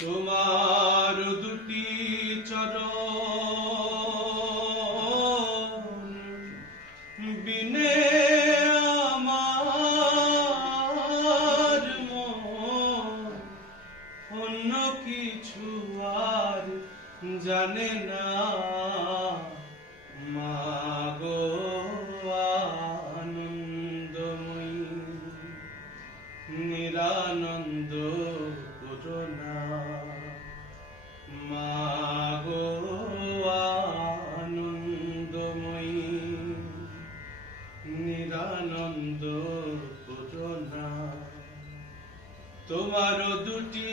তোমার দুটি চরণ অন্য কিছু আর জানে না। মাগো আনন্দময়ী নিরানন্দ করোনা। মাগো তোমার দুটি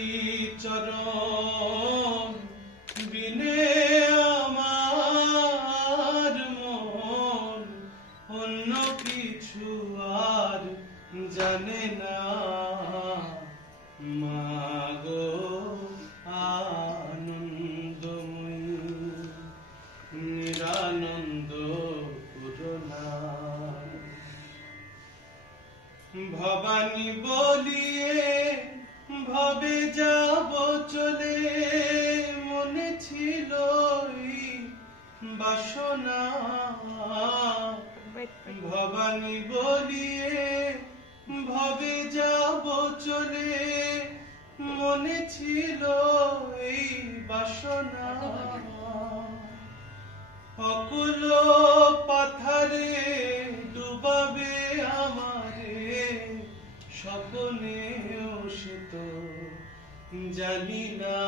চরণ, বিনে আমার মন। অন্য কিছু আর জানে না। মাগো আনন্দময়ী নিরানন্দ করুণা ভবানী বলিয়ে ভবে যাব চলে, মনে ছিল বাসনা। ভবানী বলিয়ে ভবে যাব চলে, মনে ছিল এই বাসনা। অকুল পাথারে ডুবাবে আমারে। স্বপ্নে সে জানি না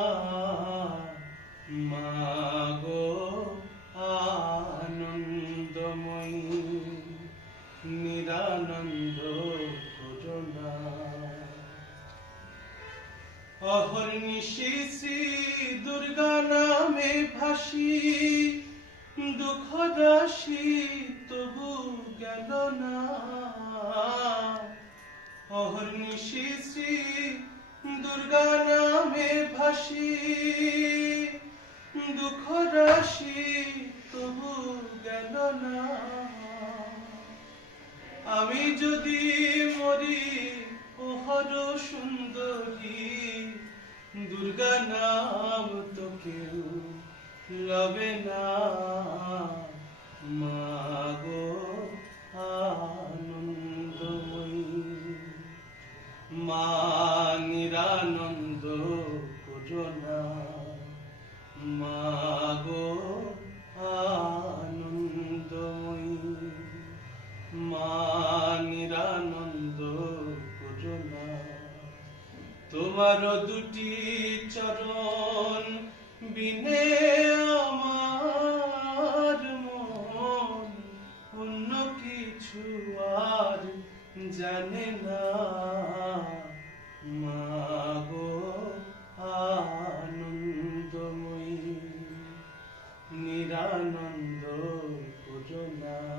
মাগো আনন্দময়ী, নিরানন্দ করুণা অহর্নিশি শ্রী দুর্গা নামে ভাসি, দুঃখ রাশি তবু গেল না। অহর্নিশি শ্রী দুর্গা নামে ভাসি। দুঃখ রাশি তবু গেল না। আমি যদি মরি ওহর সুন্দরী, দুর্গা নাম তো কেউ লবে না। মাগো আনন্দ খুঁজো না। মাগো আনন্দময়ী, মা নিরানন্দ খুঁজো তোমার দুটি চরণ বিনে আমার মন অন্য কিছু আর জানে না। Amen.